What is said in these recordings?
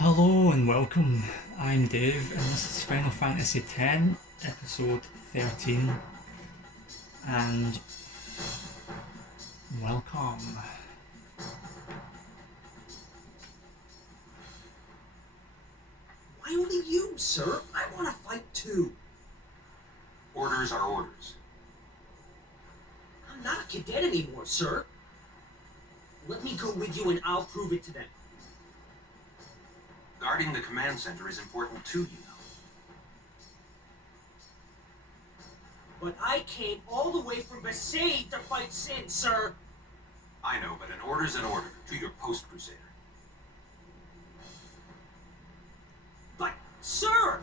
Hello and welcome. I'm Dave, and this is Final Fantasy X, episode 13. And welcome. Why only you, sir? I want to fight too. Orders are orders. I'm not a cadet anymore, sir. Let me go with you and I'll prove it to them. Guarding the command center is important too, you know. But I came all the way from Besaid to fight Sin, sir. I know, but an order's an order. To your post, Crusader. But, sir!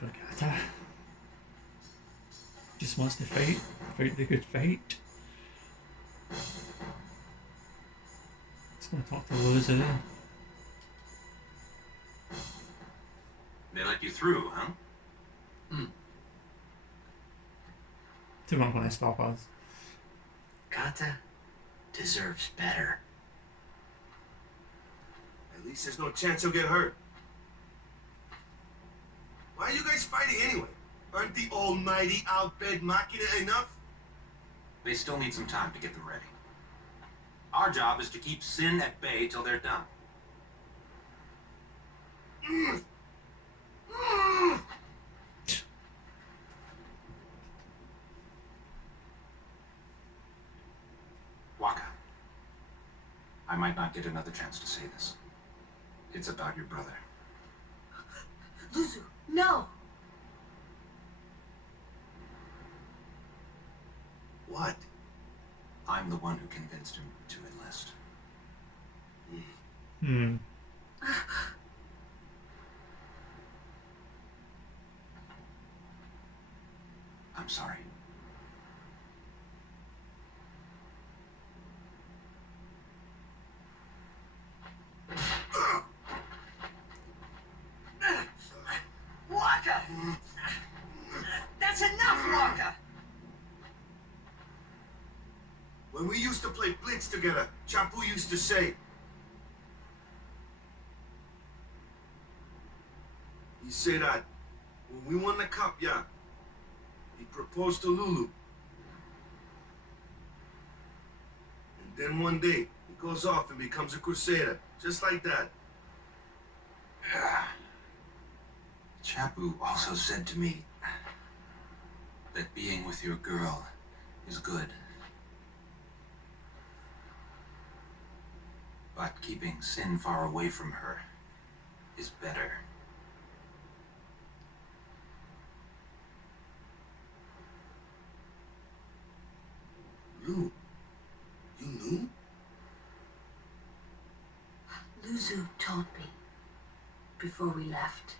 Kurgata just wants to fight the good fight. He's going to talk to Lozu. They let you through, huh? They weren't going to stop us. Kata deserves better. At least there's no chance he'll get hurt. Why are you guys fighting anyway? Aren't the almighty outbid Machina enough? They still need some time to get them ready. Our job is to keep Sin at bay till they're done. Waka. I might not get another chance to say this. It's about your brother. Luzu, no! What? I'm the one who convinced him to enlist. I'm sorry. Waka! That's enough, Waka! When we used to play Blitz together, Chapu used to say... He said that when we won the cup, yeah, he proposed to Lulu. And then one day, he goes off and becomes a crusader, just like that. Chapu also said to me that being with your girl is good. But keeping Sin far away from her is better. Lou, you knew? Luzu told me before we left.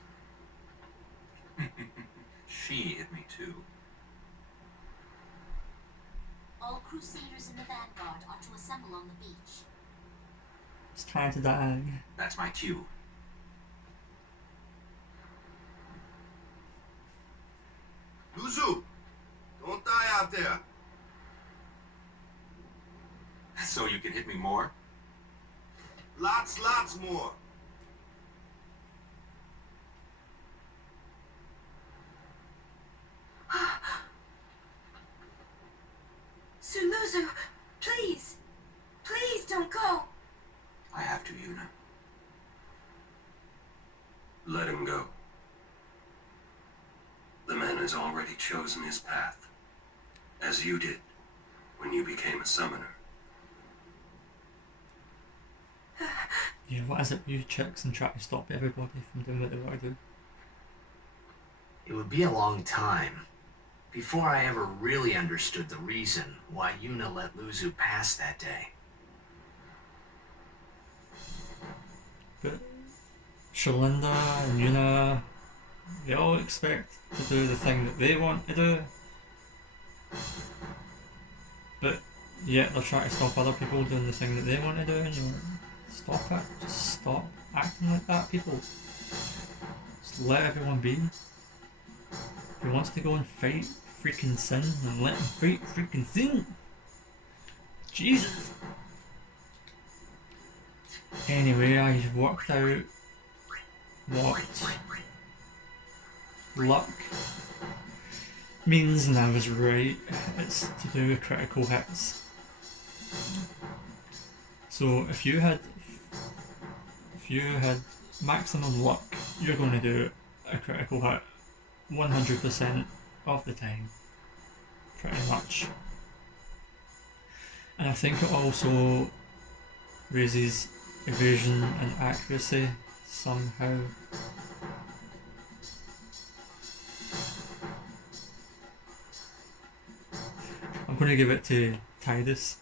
She hit me too. All Crusaders in the Vanguard are to assemble on the beach. It's time to die. That's my cue. Luzu, don't die out there. So you can hit me more? Lots more. Luzu, please! Please don't go! I have to, Yuna. Let him go. The man has already chosen his path, as you did when you became a summoner. Yeah, what is it with you chicks and try to stop everybody from doing what they want to do? It would be a long time before I ever really understood the reason why Yuna let Luzu pass that day. But Shalinda and Yuna, they all expect to do the thing that they want to do. But yet they're trying to stop other people doing the thing that they want to do, and you're like, stop it. Just stop acting like that, people. Just let everyone be. If he wants to go and fight freaking Sin, then let him fight freaking Sin. Jesus. Anyway, I've worked out what luck means, and I was right. It's to do with critical hits. So if you had maximum luck, you're going to do a critical hit 100% of the time, pretty much. And I think it also raises evasion and accuracy somehow. I'm going to give it to Tidus.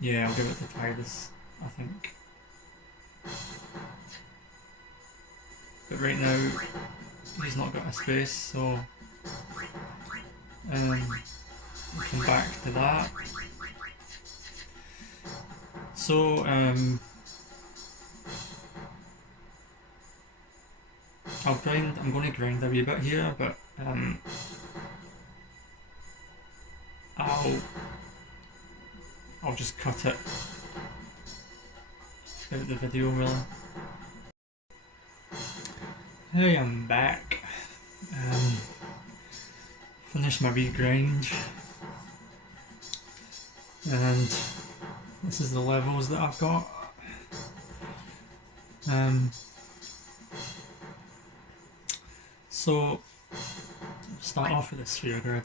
Yeah, I'll give it to Tidus, I think. But right now, he's not got a space, so we'll come back to that. So, I'm going to grind a wee bit here, but I'll just cut it out of the video really. Hey, I'm back. Finished my wee grind, and this is the levels that I've got. So start off with the sphere grid.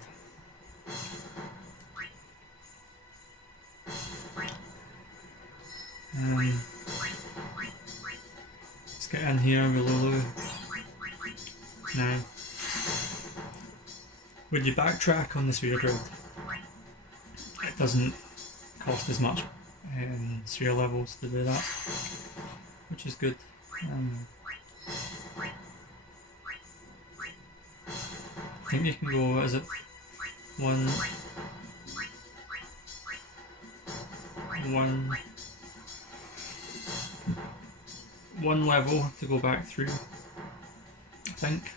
Let's get in here with Lulu. Now, when you backtrack on the sphere grid, it doesn't cost as much sphere levels to do that, which is good. I think you can go, what is it, one level to go back through, I think.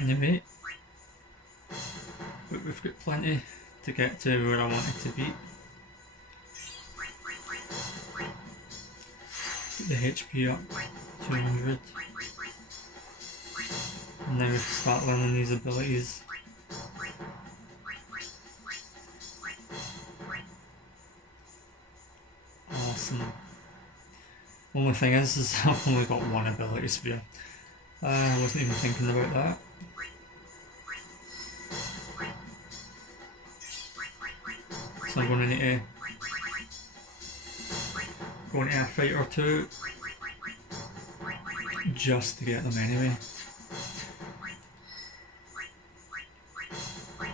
Anyway, but we've got plenty to get to where I wanted to be. Get the HP up 200, and now we can start learning these abilities. Awesome. Only thing is I've only got one ability sphere. I wasn't even thinking about that. So I'm going to need to go into a fight or two just to get them anyway.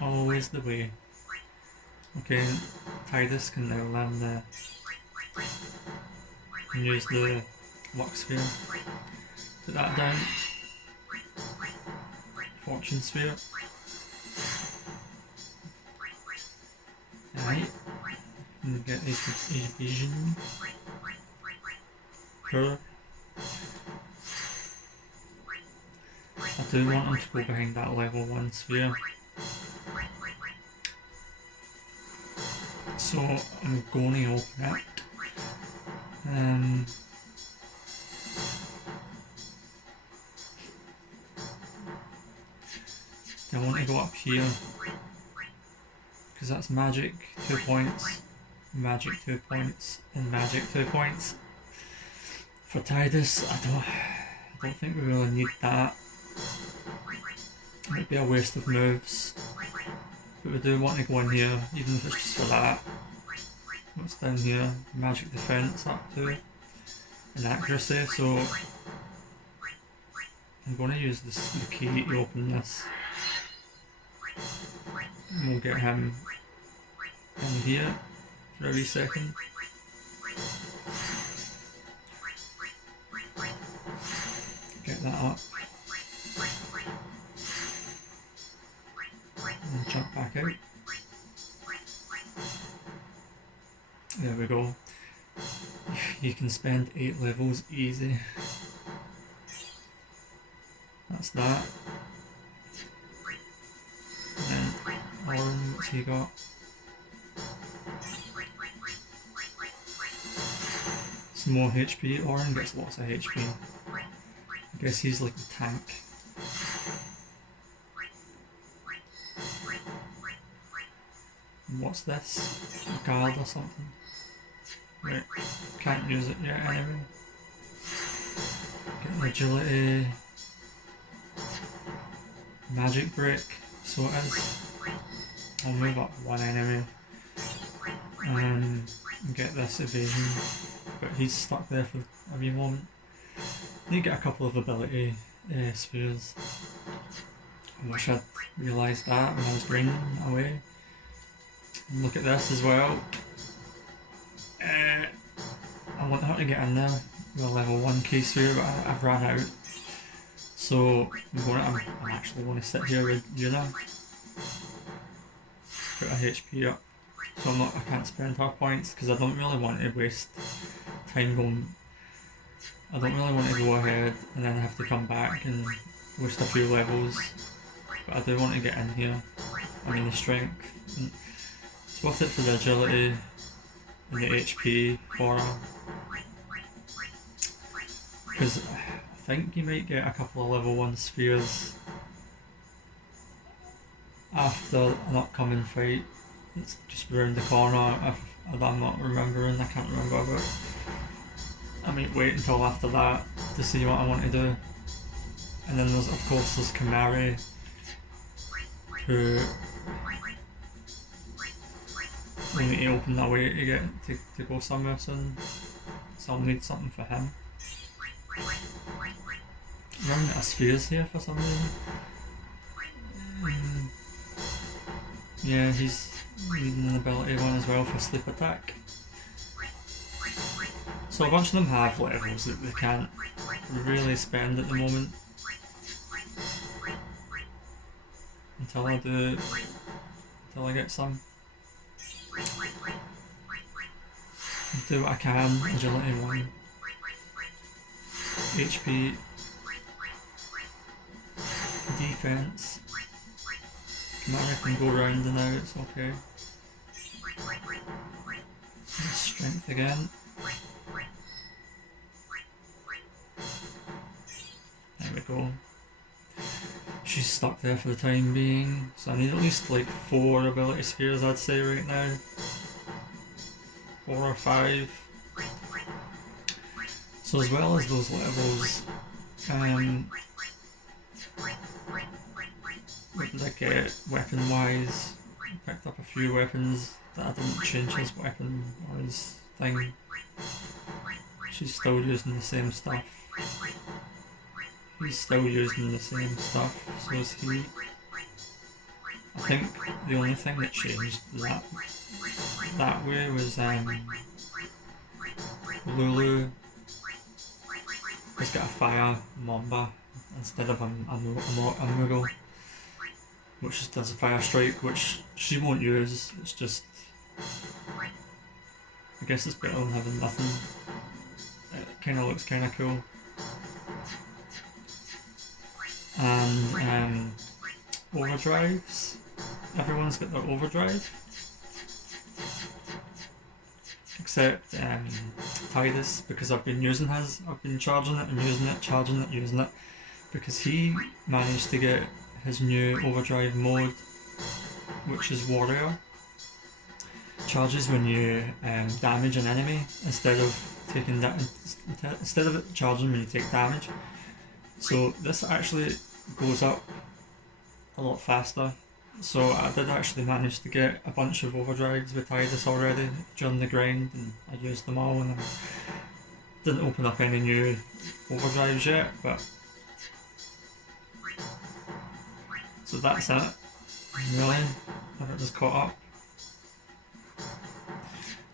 Always the way. Okay, Tidus can now land the and use the luck sphere. Put that down. Fortune sphere. Alright. And get these evasion. Cool. I do want him to go behind that level 1 sphere. So I'm going to open it. I want to go up here because that's magic 2 points, magic 2 points, and magic 2 points. For Tidus, I don't think we really need that. It might be a waste of moves, but we do want to go in here, even if it's just for that. What's down here? Magic defense up to, and accuracy. So I'm going to use the key to open this. And we'll get him in here for a wee second. Get that up. And jump back out. There we go. you can spend 8 levels easy. That's that. And then Orin, what's he got? Some more HP. Orin gets lots of HP. I guess he's like a tank. What's this? A guard or something? Right, can't use it yet anyway. Get agility. Magic break, so it is. I'll move up one enemy and get this evasion, but he's stuck there for a wee moment. Need to get a couple of ability spheres. I wish I'd realised that when I was grinding away. And look at this as well. I want her to get in there with a level 1 key sphere, but I've ran out. So I'm actually going to sit here with Yuna. Put her HP up. So I can't spend her points because I don't really want to waste time going. I don't really want to go ahead and then have to come back and waste a few levels. But I do want to get in here. I mean the strength. It's worth it for the agility and the HP for her. Because I think you might get a couple of level 1 spheres after an upcoming fight. It's just round the corner if I'm not remembering, I can't remember, but I might wait until after that to see what I want to do. And then there's, of course, there's Kamari, who we need to open that way to get to go somewhere soon, so I'll need something for him. I'm running out of spheres here for some reason. Yeah, he's needing an ability one as well for sleep attack. So a bunch of them have levels that they can't really spend at the moment. Until I get some. Do what I can, agility 1. HP. Defense. Kamara can go round and out, it's okay. Strength again. There we go. She's stuck there for the time being, so I need at least like 4 ability spheres, I'd say, right now. 4 or 5. So as well as those levels, what did I get weapon wise? I picked up a few weapons that I didn't change his weapon or his thing. She's still using the same stuff. He's still using the same stuff, so is he. I think the only thing that changed that way was Lulu has got a fire Mamba instead of a Moogle, which just does a fire strike, which she won't use. It's just, I guess it's better than having nothing. It kind of looks kind of cool. And overdrives. Everyone's got their overdrive, except Tidus, because I've been using his. I've been charging it and using it, charging it, using it, because he managed to get his new overdrive mode, which is Warrior. Charges when you damage an enemy instead of taking that. Instead of it charging when you take damage. So this actually goes up a lot faster. So I did actually manage to get a bunch of overdrives with Tidus already during the grind, and I used them all, and I didn't open up any new overdrives yet, but so that's it. Really, I've it just caught up.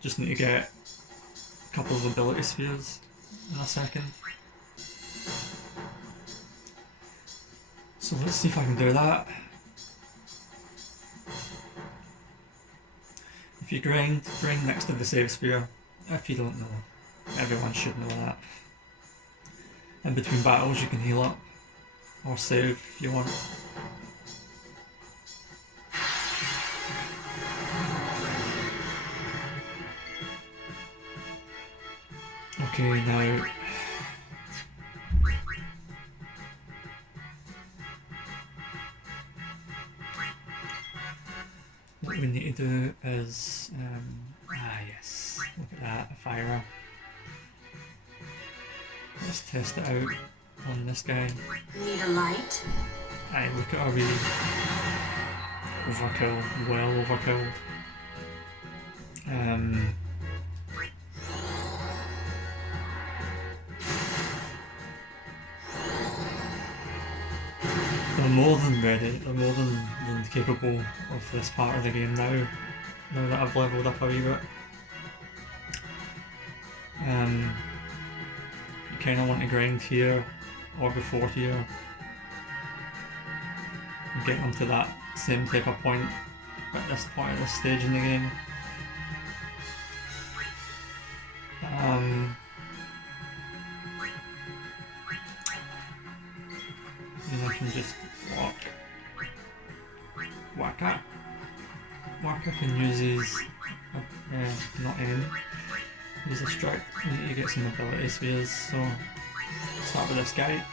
Just need to get a couple of ability spheres in a second. So let's see if I can do that. If you grind next to the save sphere, if you don't know. Everyone should know that. In between battles you can heal up or save if you want. Okay, now what we need to do is yes, look at that, a fire. Let's test it out on this guy. Need a light? Aye, look at our really overkill, well overkilled. They're more than ready, they're more than capable of this part of the game now that I've leveled up a wee bit. You kinda want to grind here or before here and get them to that same type of point at this point at this stage in the game. And I can just Waka. Waka can use his not enemy. Use a strike. We need to get some ability spheres, so start with this guy.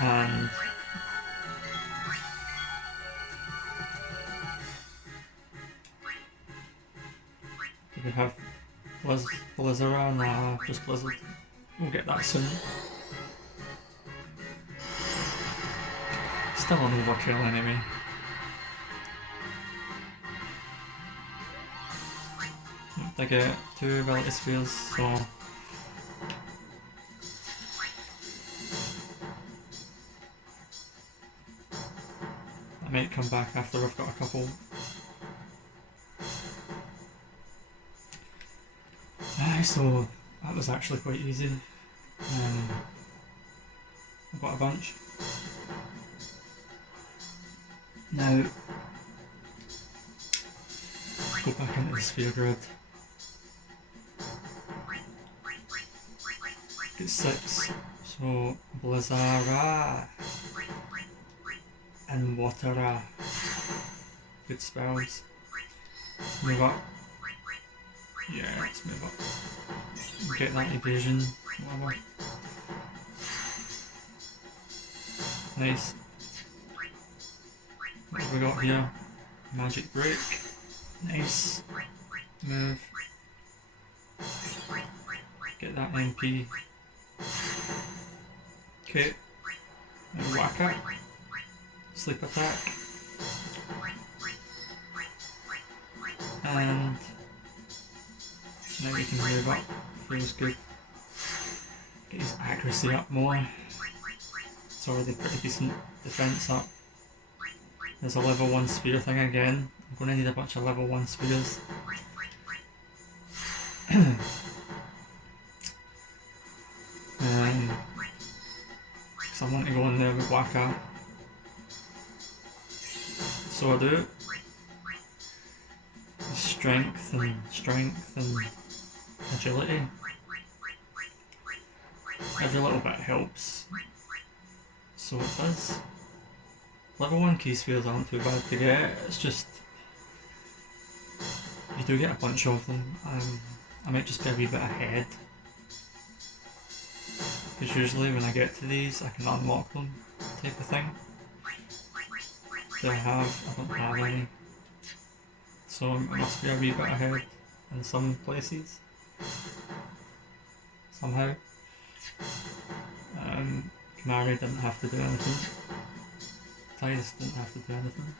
And do we have Blizzara? Nah, just Blizzard. We'll get that soon. Still an overkill enemy. I get 2 ability spheres, so I might come back after I've got a couple. Aye, so that was actually quite easy. I got a bunch. Now, go back into the sphere grid. Get 6, so Blizzara and Watera. Good spells. Move up. Yeah, let's move up. Get that evasion, whatever. Nice. What have we got here? Magic break. Nice. Move. Get that MP. Okay. And whack it. Sleep attack. And now we can move up. Feels good. Get his accuracy up more. It's already pretty decent defense up. There's a level 1 sphere thing again. I'm going to need a bunch of level 1 spheres. Because I want to go in there with Waka. So I do. Strength and agility. Every little bit helps. So it does. Level 1 key spheres aren't too bad to get, it's just you do get a bunch of them. I might just be a wee bit ahead, because usually when I get to these I can unlock them type of thing. Do I don't have any, so I must be a wee bit ahead in some places somehow. Kamari didn't have to do anything. Tidus didn't have to do anything.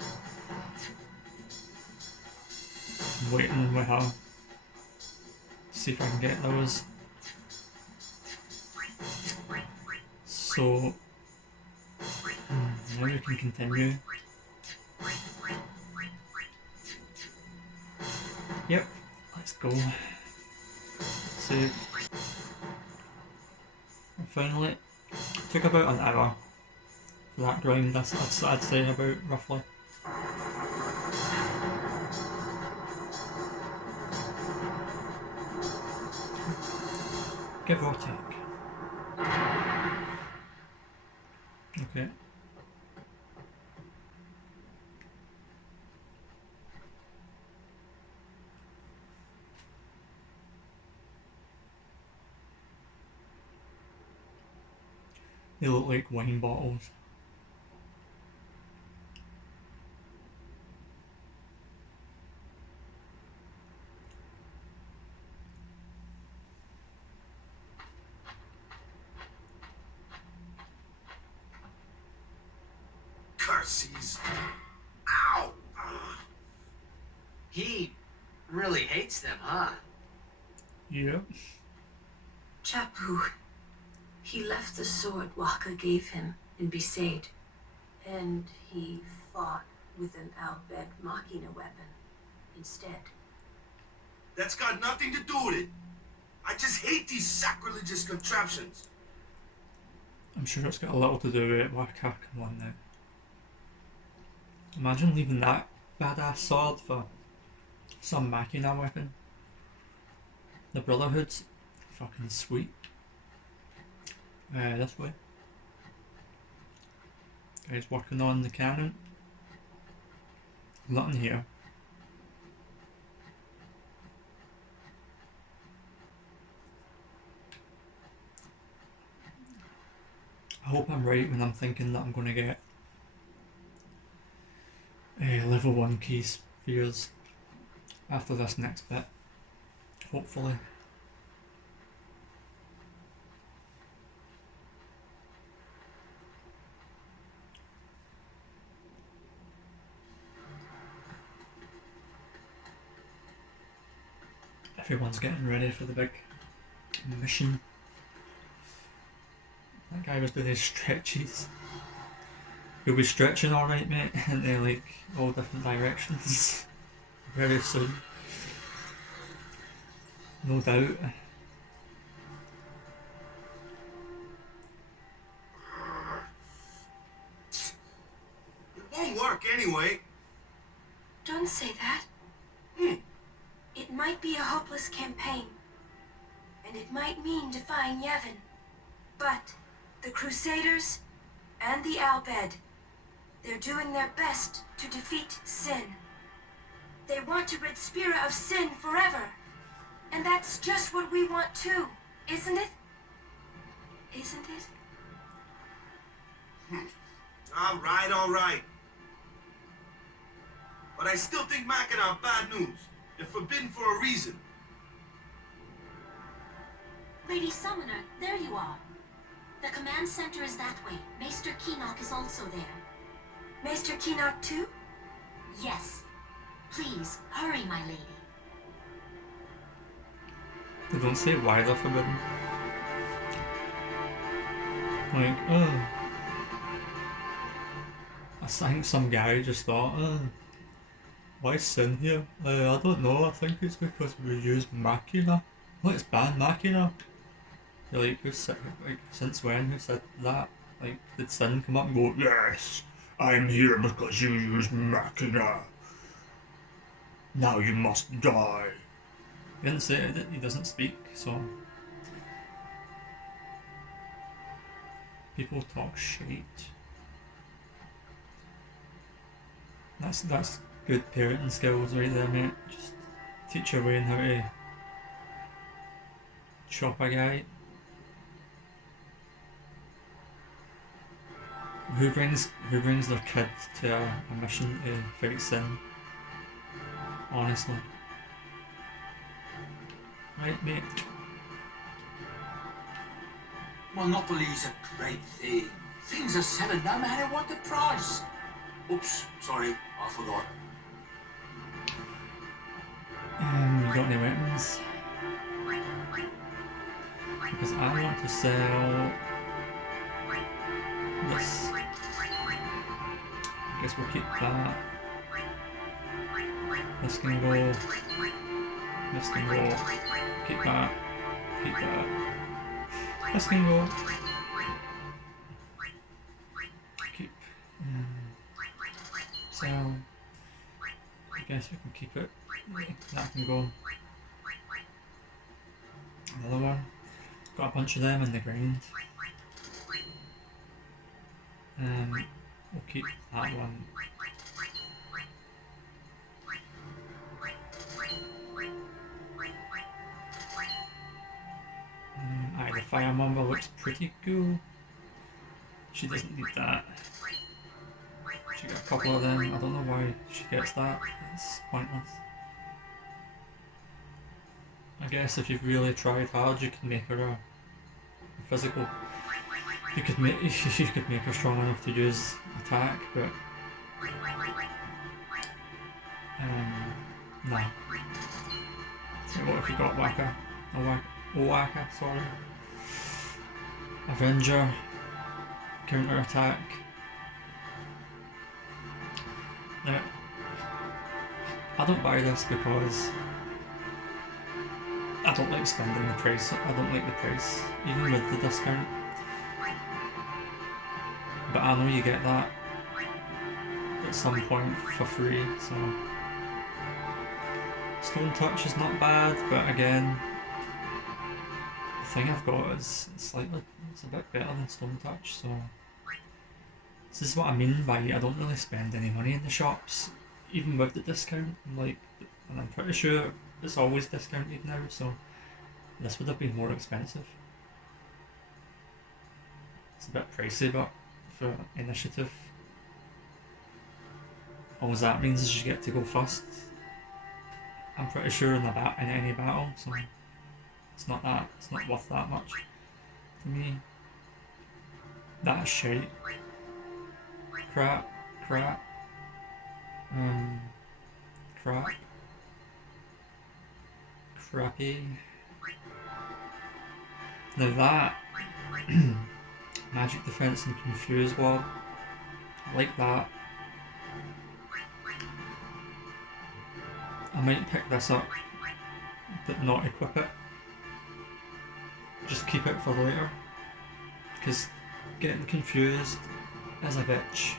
I'm waiting with her. See if I can get those. So now we can continue. Yep, let's go. Save. And finally, took about an hour for that grind, I'd say about roughly. Give or take. Okay. They look like wine bottles. Curses. Ow! He really hates them, huh? Yep. Chapu. He left the sword Waka gave him in Besaid, and he fought with an Albed Machina weapon instead. That's got nothing to do with it. I just hate these sacrilegious contraptions. I'm sure it's got a little to do with it. Waka, come on now. Imagine leaving that badass sword for some Machina weapon. The Brotherhood's fucking sweet. This way. Guys working on the cannon. Nothing here. I hope I'm right when I'm thinking that I'm going to get level 1 key spheres after this next bit. Hopefully. Everyone's getting ready for the big mission. That guy was doing his stretches. He'll be stretching alright, mate, into like all different directions very soon. No doubt. It won't work anyway. Don't say that. It might be a hopeless campaign, and it might mean defying Yevon. But the Crusaders and the Albed, they're doing their best to defeat sin. They want to rid Spira of sin forever. And that's just what we want too, isn't it? Isn't it? All right. But I still think Machina are bad news. They're forbidden for a reason. Lady Summoner, there you are. The command center is that way. Maester Keenock is also there. Maester Keenock too? Yes. Please, hurry, my lady. They don't say why they're forbidden. Like, I think some guy just thought, why sin here? I don't know, I think it's because we use Machina. Let's ban Machina. You're like, like, since when? Who said that? Like, did Sin come up and go, yes, I'm here because you use Machina. Now you must die. He didn't say it, he doesn't speak, so... People talk shit. That's good parenting skills right there, mate. Just teach your Wayne how to chop a guy. Who brings their kid to a mission to fight sin? Honestly. Right, mate. Monopoly's a great thing. Things are selling no matter what the price. Oops, sorry, I forgot. You got any weapons? Because I want to sell this. I guess we'll keep that. This can go. This can go. Keep that. Keep that. This can go. Keep. So I guess we can keep it. That can go. Another one. got a bunch of them in the ground. We'll keep that one. Aye, the fire mamba looks pretty cool. She doesn't need that. She got a couple of them. I don't know why she gets that. It's pointless. I guess if you've really tried hard, you can make her a physical. You could make her strong enough to use attack, but no. So what if you got Waka, sorry. Avenger, counter attack. Now, I don't buy this because I don't like spending the price. I don't like the price, even with the discount. But I know you get that at some point for free, so Stone Touch is not bad, but again, the thing I've got is it's a bit better than Stone Touch, so this is what I mean by I don't really spend any money in the shops, even with the discount. And I'm pretty sure it's always discounted now, so this would have been more expensive. It's a bit pricey, but for initiative, all that means is you get to go first. I'm pretty sure in any battle, so it's not worth that much to me. That's shite. Crap. Crappy. Now that magic defense and confuse wall, I like that. I might pick this up, but not equip it. Just keep it for later, because getting confused is a bitch.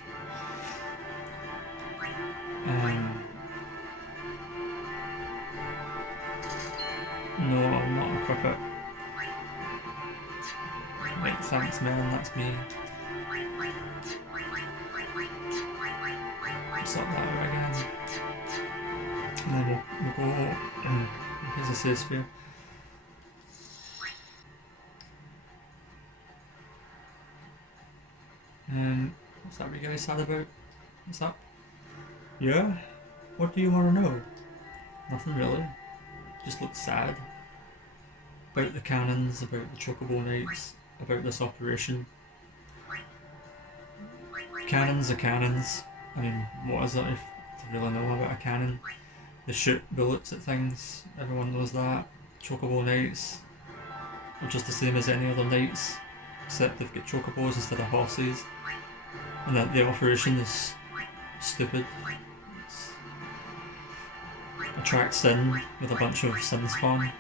No, I'll not equip it. Right, thanks man, that's me. Sort that out again. And then we'll go here's a save sphere. What's that you guys sad about? What's up? Yeah? What do you want to know? Nothing really. Just looks sad. About the cannons, about the Chocobo Knights, about this operation. Cannons are cannons. I mean, what is it if to really know about a cannon? They shoot bullets at things, everyone knows that. Chocobo Knights are just the same as any other knights, except they've got chocobos instead of horses. And that the operation is stupid. Attract sin with a bunch of sin spawn,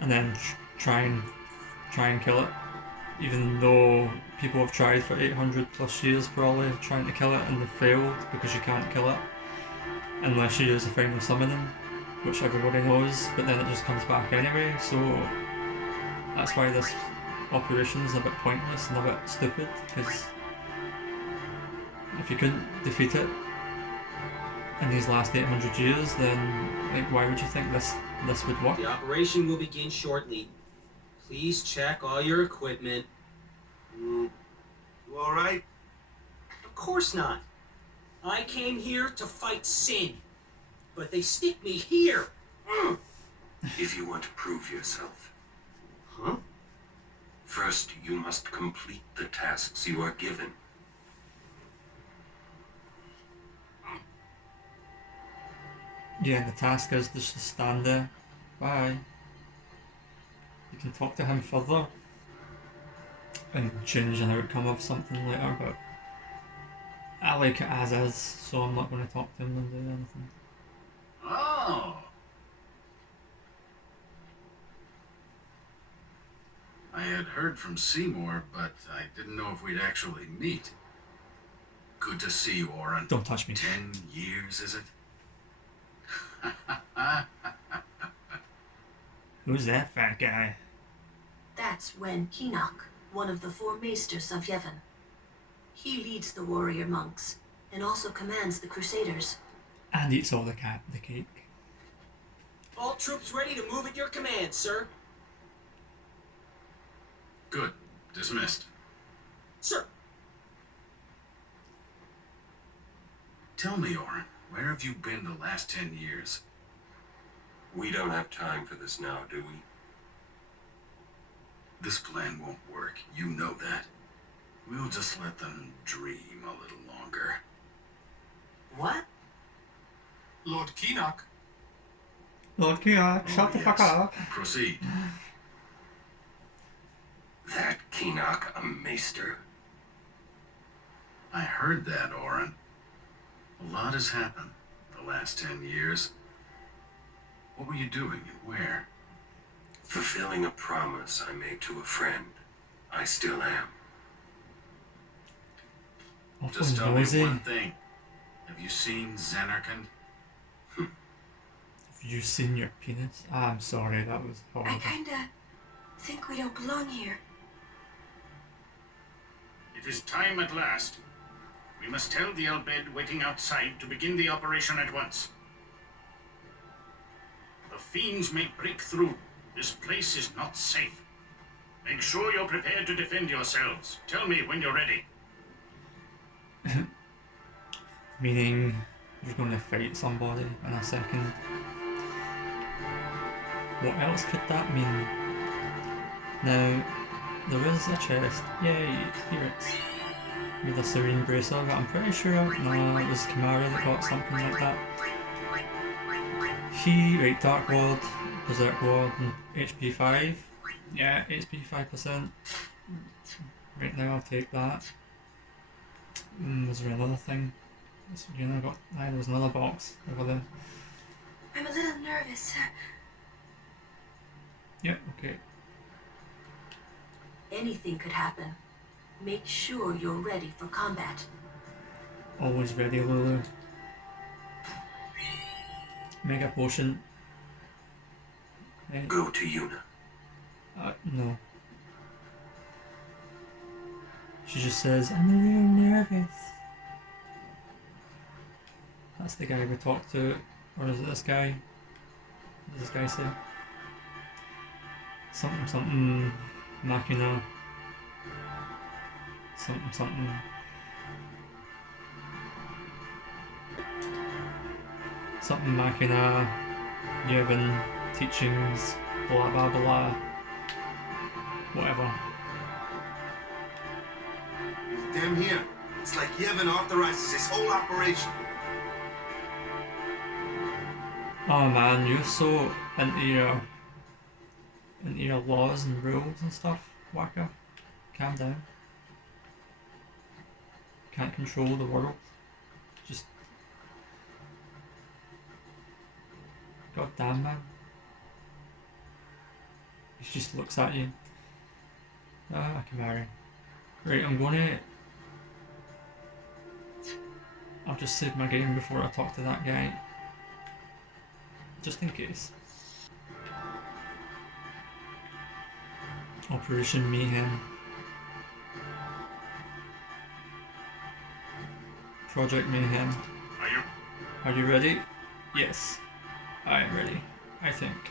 and then try and kill it. Even though people have tried for 800 plus years probably trying to kill it and they've failed because you can't kill it unless you use a final summoning, which everybody knows, but then it just comes back anyway, so that's why this operation is a bit pointless and a bit stupid, because if you couldn't defeat it in these last 800 years, then why would you think this would work? The operation will begin shortly. Please check all your equipment. You alright? Of course not. I came here to fight sin, but they stick me here. If you want to prove yourself, Huh? first you must complete the tasks you are given. Yeah, and the task is just to stand there. Bye. You can talk to him further and change an outcome of something later, but I like it as is, so I'm not going to talk to him and do anything. Oh. I had heard from Seymour, but I didn't know if we'd actually meet. Good to see you, Oren. Don't touch me. 10 years, is it? Who's that fat guy? That That's when Keenock, one of the 4 maesters of Yevon. He leads the warrior monks, and also commands the Crusaders. And eats all the cake. All troops ready to move at your command, sir. Good. Dismissed. Sir. Tell me, Orin, where have you been the last 10 years? We don't have time for this now, do we? This plan won't work. You know that. We'll just let them dream a little longer. What? Lord Keenock. Lord Kia, shut the fuck up. Proceed. That Keenock a maester. I heard that, Orin. A lot has happened the last 10 years. What were you doing and where? Fulfilling a promise I made to a friend. I still am. Awful Just tell me noisy. one thing. Have you seen Zanarkand? Have you seen your penis? I'm sorry, that was horrible. I kinda think we don't belong here. It is time at last. We must tell the Elbed waiting outside to begin the operation at once. The fiends may break through. This place is not safe. Make sure you're prepared to defend yourselves. Tell me when you're ready. Meaning you're going to fight somebody in a second. What else could that mean? Now, there is a chest. Yay, here it's with a serene bracer, but I'm pretty sure, no, it was Kamara that got something like that. Right, Dark Ward, Berserk Ward, and HP 5. Yeah, HP 5%. Right now I'll take that. Was there another thing? There was another box over there. I'm a little nervous. Yep, okay. Anything could happen. Make sure you're ready for combat. Always ready, Lulu. Mega potion. Go to Yuna. No. She just says, I'm really nervous. That's the guy we talked to. Or is it this guy? What does this guy say? Something Machina. Something. Something Machina. Yevon. Teachings. Blah blah blah. Whatever. Damn here. It's like Yevon authorizes this whole operation. Oh man, you're so into your laws and rules and stuff, Waka. Calm down. Can't control the world. Just God damn, man. He just looks at you. Ah, Kamari. Right, I'll just save my game before I talk to that guy. Just in case. Operation Mayhem. Project Mayhem. Are you ready? Yes. I am ready. I think.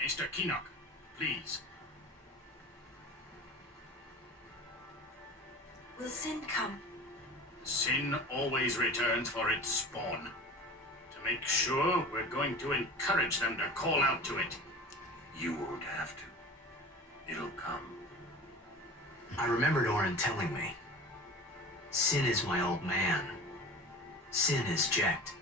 Maester Keenock, please. Will Sin come? Sin always returns for its spawn. To make sure, we're going to encourage them to call out to it. You won't have to. It'll come. I remembered Orin telling me. Sin is my old man. Sin is Jekt.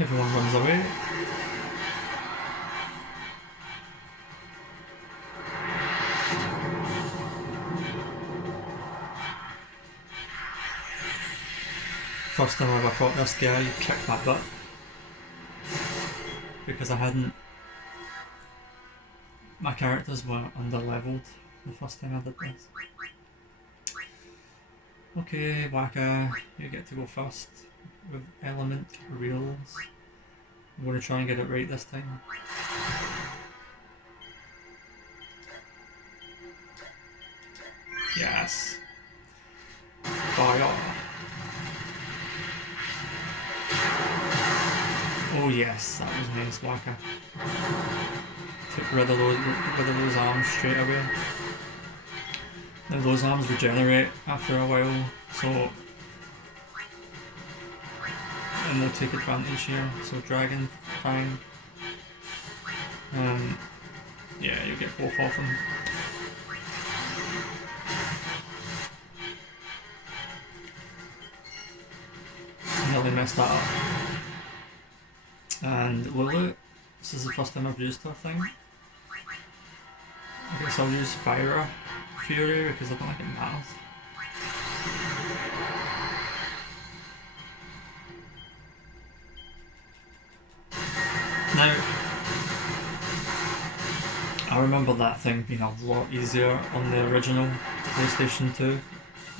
Everyone runs away. first time I ever fought this guy, he kicked my butt. Because I hadn't... My characters were under-leveled the first time I did this. Okay, Waka, you get to go first with element reels. I'm going to try and get it right this time. Yes. Fire. Oh yes, that was nice, Waka. Took rid of those arms straight away. Now those arms regenerate after a while, so and we'll take advantage here. So Dragon, fine. Yeah, you get both of them. Nearly messed that up. And Lulu, this is the first time I've used her thing. I guess I'll use Fire Fury because I don't think it matters. Now, I remember that thing being a lot easier on the original PlayStation 2.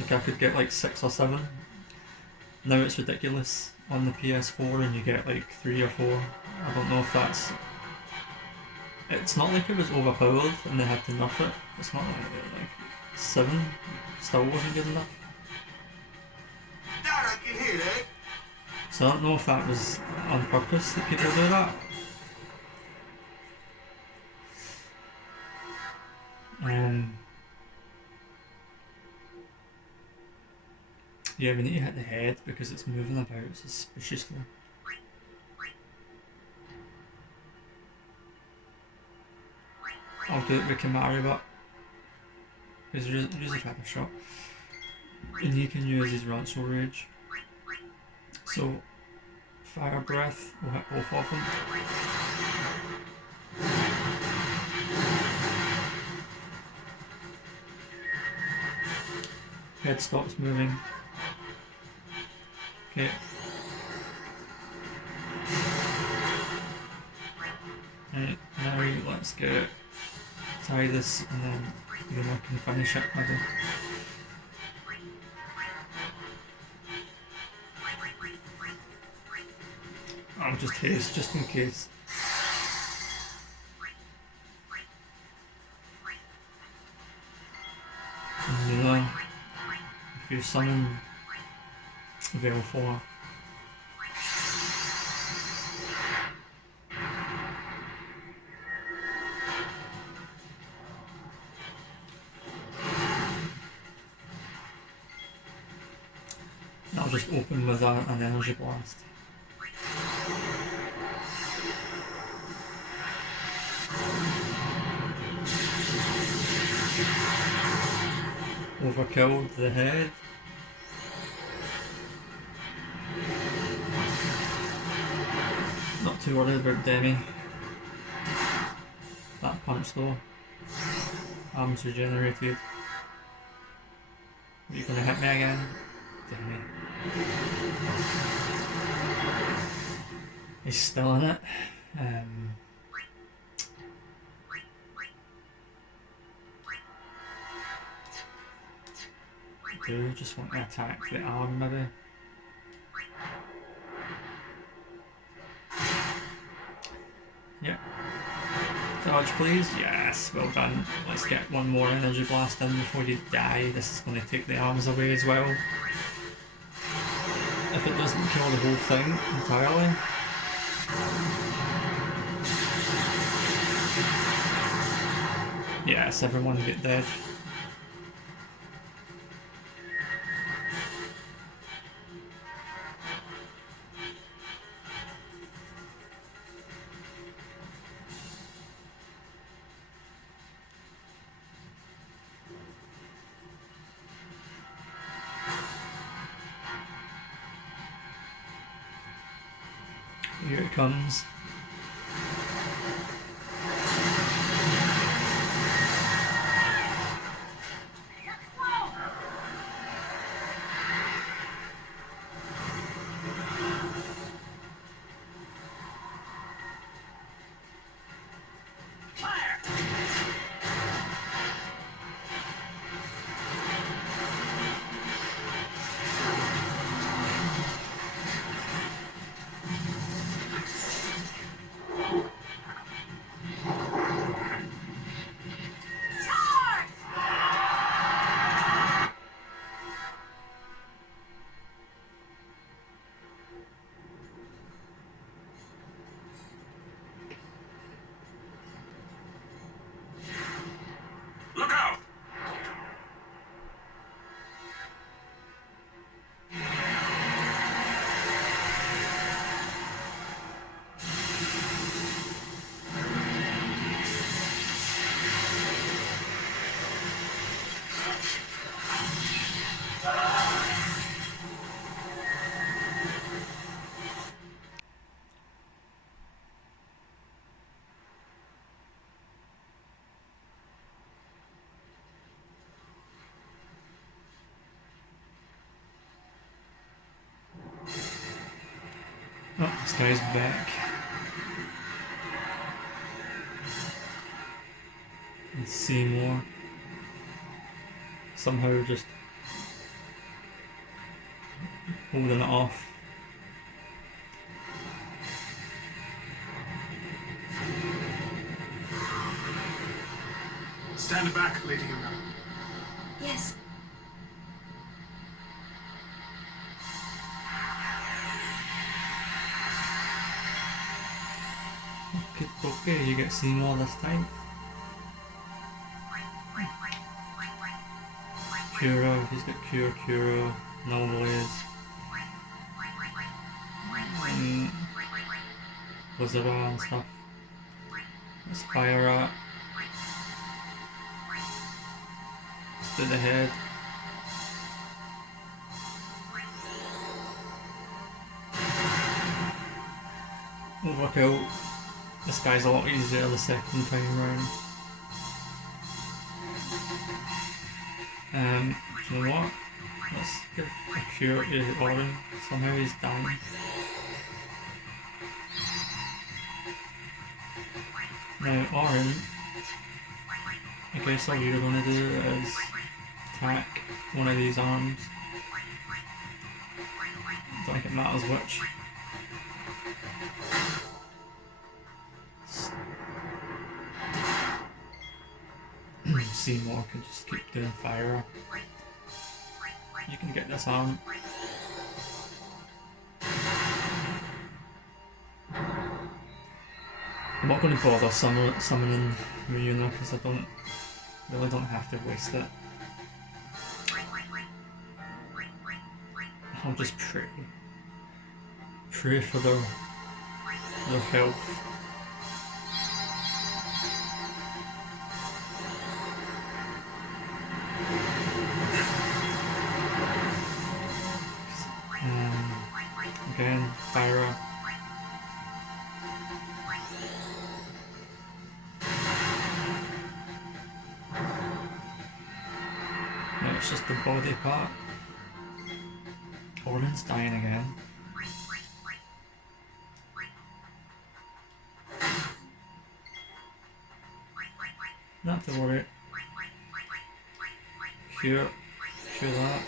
Like I could get like 6 or 7. Now it's ridiculous on the PS4 and you get like 3 or 4. I don't know if that's... It's not like it was overpowered and they had to nerf it. It's not like 7 still wasn't good enough. Dad, I can hear that. So I don't know if that was on purpose that people do that. Yeah, we need to hit the head because it's moving about suspiciously. I'll do it with Kimari, but because use a feather shot, and he can use his Rancho Rage. So Fire Breath will hit both of them. Head stops moving. Okay. Right, now let's get Tidus and then Yuna can finish it maybe. I'll just haste just in case. And Yuna, if you summon Veil 4. I'll just open with an energy blast. Overkilled the head. Not too worried about Demi. That punch though. Arms regenerated. Are you gonna hit me again? Demi. He's still in it. I do just want to attack the arm maybe. Yep. Dodge please. Yes, well done. Let's get one more energy blast in before you die. This is going to take the arms away as well. If it doesn't kill the whole thing entirely. Yes, everyone get dead. Here it comes. Oh, this guy's back. And Seymour somehow just holding it off. Stand back, Lady Yuna. Yes. Okay, you get Seymour this time. Kuro, he's got Kuro, normal is. Wizara and stuff. Let's fire at. Let's do the head. We'll work out. This guy's a lot easier the second time round. Do you know what? Let's give a cure to Orin. Somehow he's dying. Now Orin, I guess all you're gonna do is attack one of these arms. Don't think it matters which. Seymour can just keep doing fire. You can get this arm. I'm not going to bother summoning Yuna because I really don't have to waste it. I'll just pray for their health. Again, fire. No, it's just the body part. Orin's dying again. Not to worry. Cure that.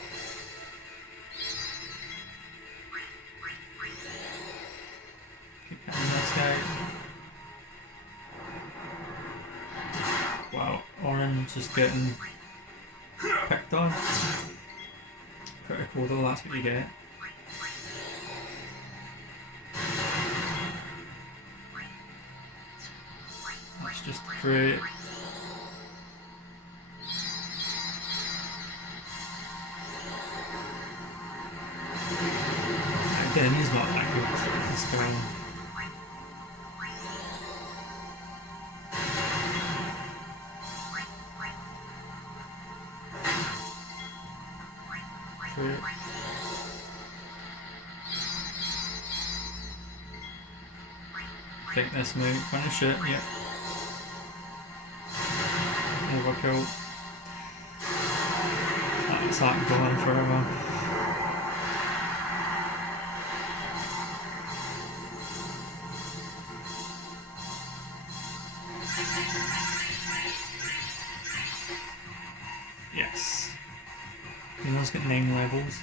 Keep hitting this guy. Wow, Orin's just getting picked on. Critical though, that's what you get. That's just great. Again, he's not that good, this guy. Great. I think this might finish it, yep. Overkill. That's that going forever. Yes. Yuna's got 9 levels.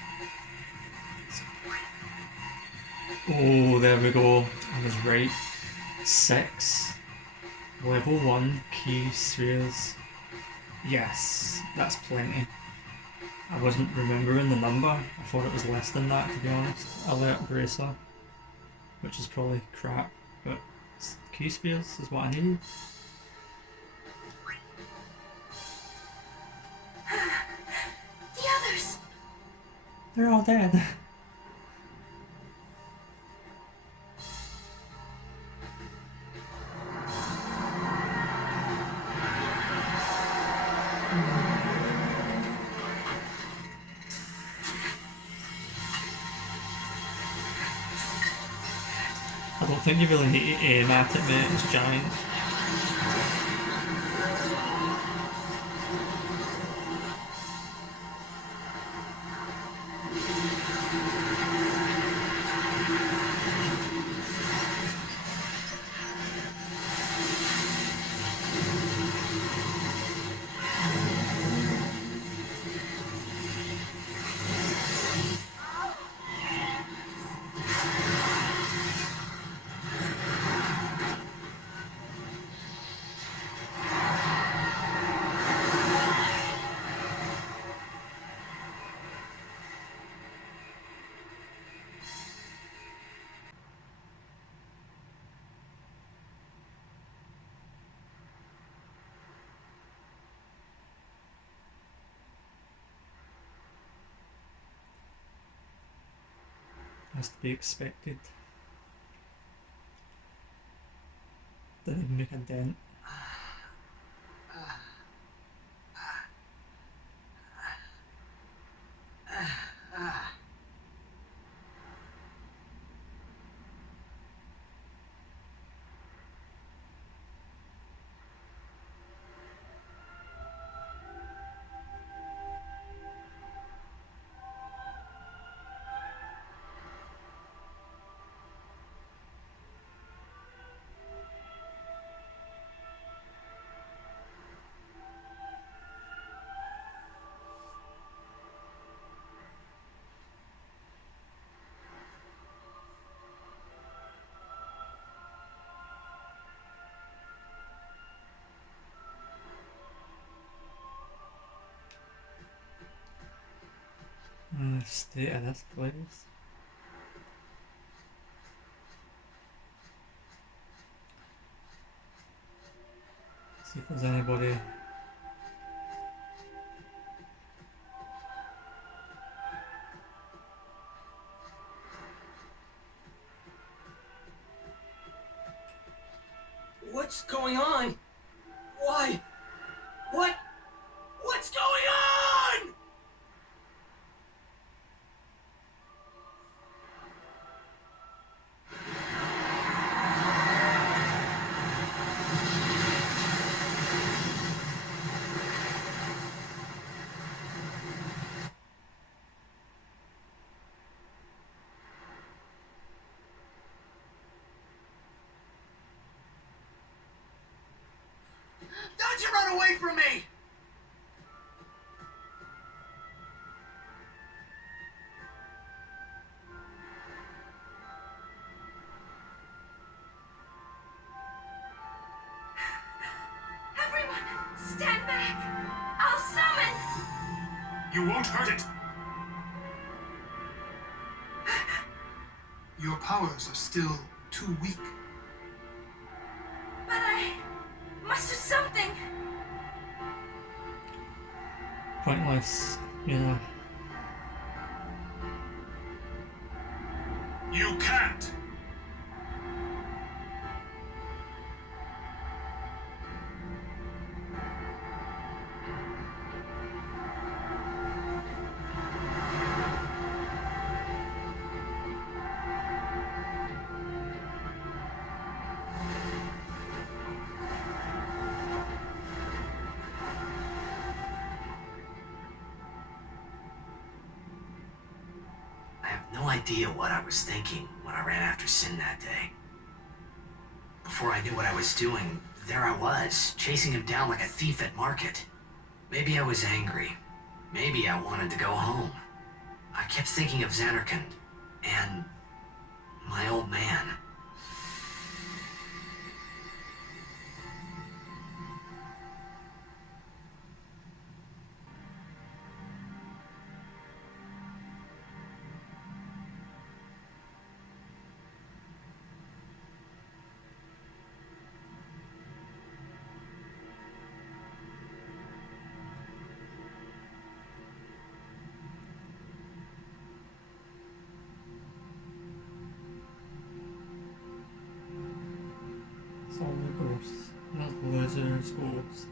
Oh, there we go. I was right. 6. Level 1 key spheres. Yes, that's plenty. I wasn't remembering the number. I thought it was less than that, to be honest. Alert Bracer, which is probably crap, but key spheres is what I needed. The others! They're all dead. I don't think you really need to aim at it, mate, it's giant. Has to be expected. Didn't even make a dent. State of this place. See if there's anybody. What's going on? Why? What's going on? Don't you run away from me! Everyone, stand back! I'll summon! You won't hurt it! Your powers are still too weak. But I must do something! Pointless, you know. You can't! I have no idea what I was thinking when I ran after Sin that day. Before I knew what I was doing, there I was, chasing him down like a thief at market. Maybe I was angry. Maybe I wanted to go home. I kept thinking of Zanarkand and my old man. It's all the ghosts. Not the lizard's ghost.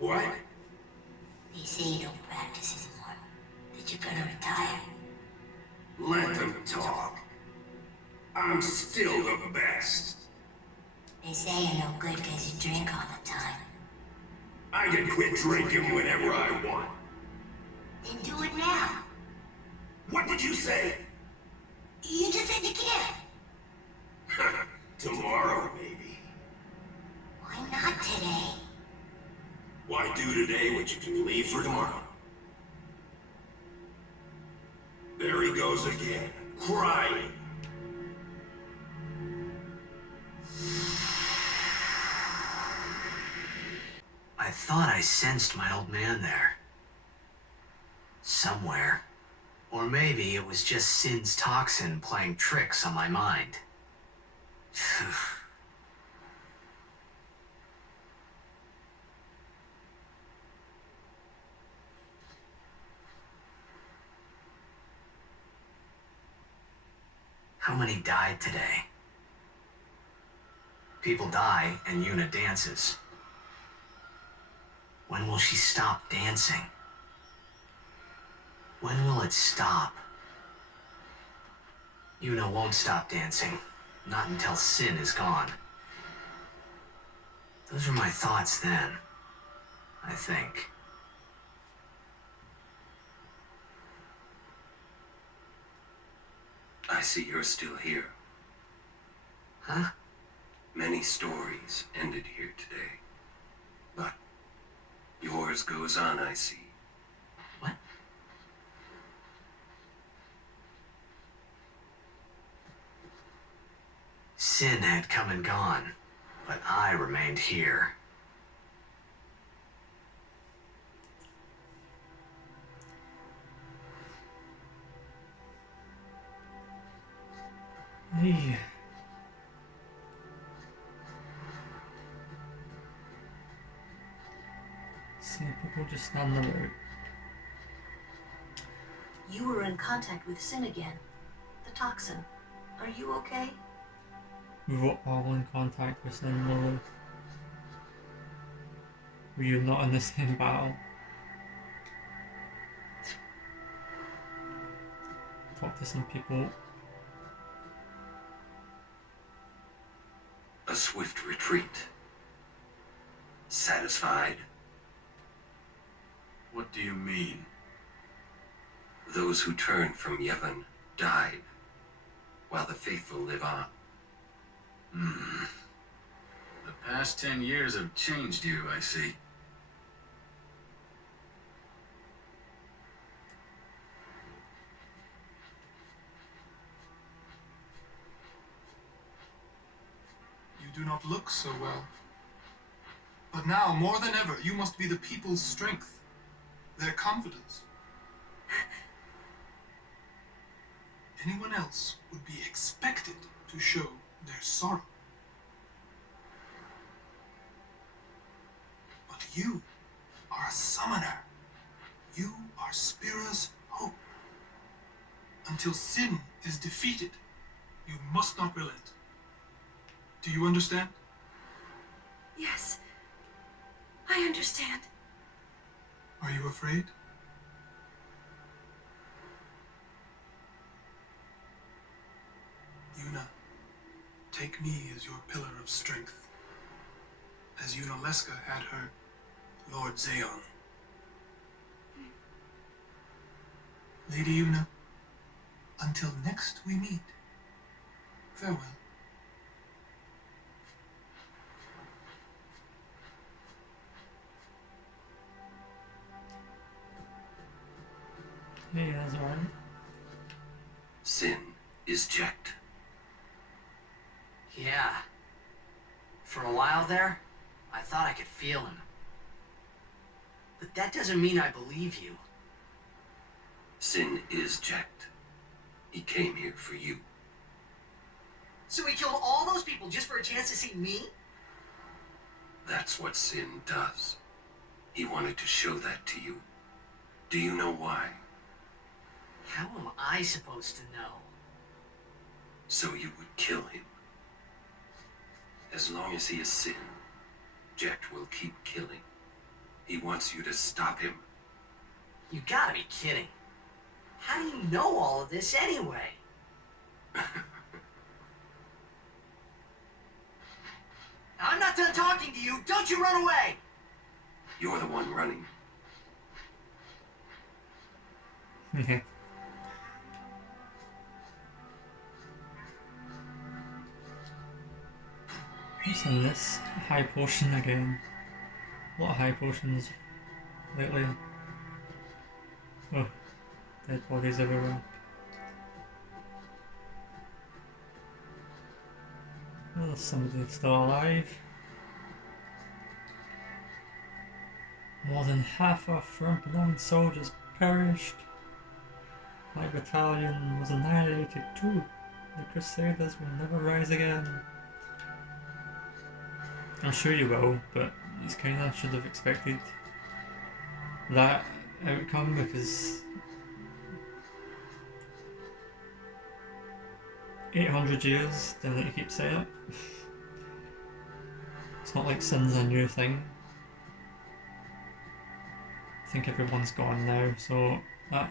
What? They say you don't practice anymore. That you're gonna retire. Let them talk. I'm still the best. They say you're no good because you drink all the time. I can quit drinking whenever I want. Then do it now. What did you say? You just said you can't. Tomorrow, maybe. Why not today? Why do today what you can leave for tomorrow? There he goes again, crying. I thought I sensed my old man there. Somewhere. Or maybe it was just Sin's toxin playing tricks on my mind. How many died today? People die and Yuna dances. When will she stop dancing? When will it stop? Yuna won't stop dancing. Not until Sin is gone. Those were my thoughts then, I think. I see you're still here. Huh? Many stories ended here today. But yours goes on, I see. What? Sin had come and gone, but I remained here. Hey. See people just standing about. You were in contact with Sin again. The toxin. Are you okay? We were all in contact with Sin, Lily. Were you not in the same battle? Talk to some people. A swift retreat. Satisfied? What do you mean? Those who turned from Yevon died, while the faithful live on. The past 10 years have changed you, I see. You do not look so well. But now, more than ever, you must be the people's strength, their confidence. Anyone else would be expected to show their sorrow. But you are a summoner. You are Spira's hope. Until Sin is defeated, you must not relent. Do you understand? Yes, I understand. Are you afraid? Yuna, take me as your pillar of strength, as Yuna Leska had her Lord Zayon. Lady Yuna, until next we meet, farewell. Hey, that's alright. Sin is Jekt. Yeah. For a while there, I thought I could feel him. But that doesn't mean I believe you. Sin is Jekt. He came here for you. So he killed all those people just for a chance to see me? That's what Sin does. He wanted to show that to you. Do you know why? How am I supposed to know? So you would kill him. As long as he is Sin, Jekt will keep killing. He wants you to stop him. You gotta be kidding. How do you know all of this anyway? I'm not done talking to you. Don't you run away! You're the one running. What's in this? High potion again. A lot of high potions lately. Oh, dead bodies everywhere. Oh, there's somebody still alive. More than half our front-line soldiers perished. My battalion was annihilated too. The Crusaders will never rise again. I'm sure you will, but you kinda should have expected that outcome because 800 years, don't let you keep saying it. It's not like Sin's a new thing. I think everyone's gone now, so that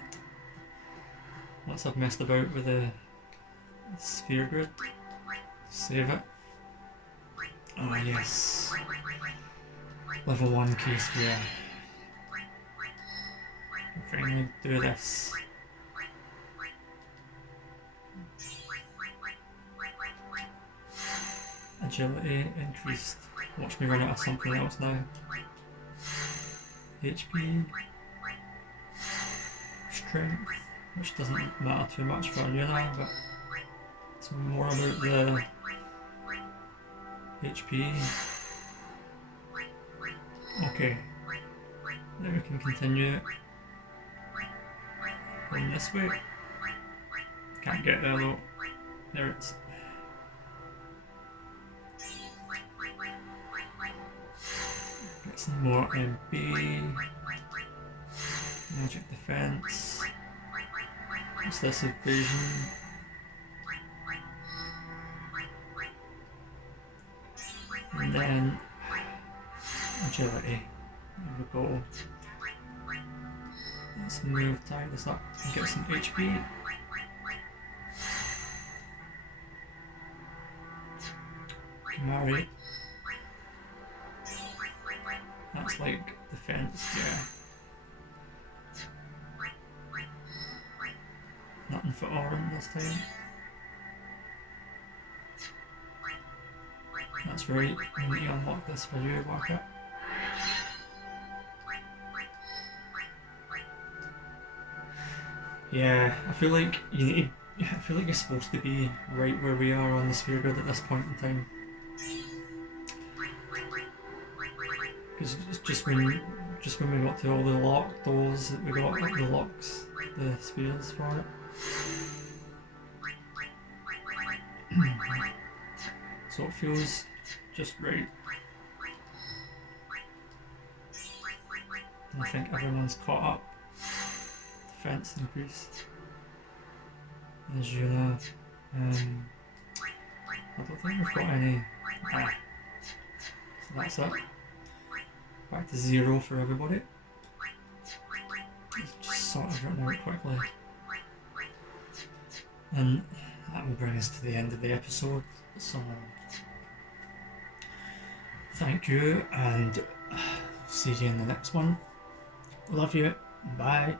once I've messed about with the sphere grid, save it. Oh yes. Level 1 key sphere. I can finally do this. Agility increased. Watch me run out of something else now. HP. Strength, which doesn't matter too much for Yuna, but it's more about the HP. Okay, now we can continue going this way. Can't get there though. There it is. Get some more MP. Magic defense. What's this? Evasion. And then agility. There we go. Let's move Tidus up and get some HP. Marry. That's like defense, yeah. Nothing for Orin this time. That's right, we need to unlock this for you, Waka. Yeah, I feel like you need to, I feel like you're supposed to be right where we are on the sphere grid at this point in time. Because it's just when we got to all the locked doors that we got, like the locks, the spheres for it. So it feels just right. And I think everyone's caught up. Defense increase. There's Yuna. I don't think we've got any. So that's it. Back to 0 for everybody. Just sort of written out quickly. And that will bring us to the end of the episode. So thank you and see you in the next one. Love you. Bye.